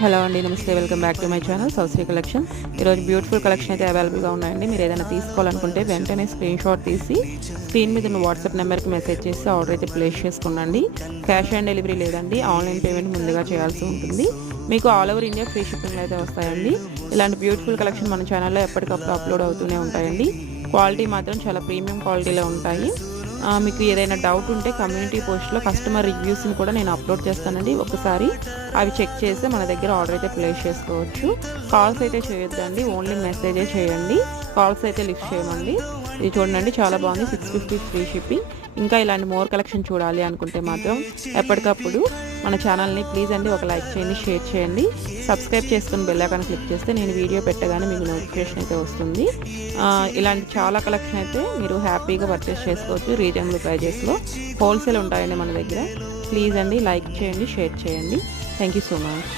Hello అండి, నమస్తే. Welcome back to my channel Sowshree collection. ఈరోజు బ్యూటిఫుల్ కలెక్షన్ అయితే అవైలబుల్గా ఉన్నాయండి. మీరు ఏదైనా తీసుకోవాలనుకుంటే వెంటనే స్క్రీన్ షాట్ తీసి స్క్రీన్ మీద ఉన్న వాట్సాప్ నెంబర్కి మెసేజ్ చేసి ఆర్డర్ అయితే ప్లేస్ చేసుకోండి. క్యాష్ ఆన్ డెలివరీ లేదండి, ఆన్లైన్ పేమెంట్ ముందుగా చేయాల్సి ఉంటుంది. మీకు all over India free shipping అయితే వస్తాయండి. ఇలాంటి బ్యూటిఫుల్ కలెక్షన్ మన ఛానల్లో ఎప్పటికప్పుడు అప్లోడ్ అవుతూనే ఉంటాయండి. క్వాలిటీ మాత్రం చాలా ప్రీమియం క్వాలిటీలో ఉంటాయి. మీకు ఏదైనా డౌట్ ఉంటే కమ్యూనిటీ పోస్ట్లో కస్టమర్ రివ్యూస్ని కూడా నేను అప్లోడ్ చేస్తానండి. ఒకసారి అవి చెక్ చేసి మన దగ్గర ఆర్డర్ అయితే ప్లేస్ చేసుకోవచ్చు. కాల్స్ అయితే చేయొద్దండి, ఓన్లీ మెసేజే చేయండి. కాల్స్ అయితే లిఫ్ట్ చేయమండి. ఇది చూడండి, చాలా బాగుంది. 650 ఫ్రీ షిప్పింగ్. ఇంకా ఇలాంటి మోర్ కలెక్షన్ చూడాలి అనుకుంటే మాత్రం ఎప్పటికప్పుడు మన ఛానల్ని ప్లీజ్ అండి ఒక లైక్ చేయండి, షేర్ చేయండి, సబ్స్క్రైబ్ చేసుకుని బెల్ ఐకాన్ క్లిక్ చేస్తే నేను వీడియో పెట్టగానే మీకు నోటిఫికేషన్ అయితే వస్తుంది. ఇలాంటి చాలా కలెక్షన్ అయితే మీరు హ్యాపీగా పర్చేస్ చేసుకోవచ్చు. రీజనబుల్ ప్రైజెస్లో హోల్సేల్ ఉంటాయండి మన దగ్గర. ప్లీజ్ అండి లైక్ చేయండి, షేర్ చేయండి. Thank you so much.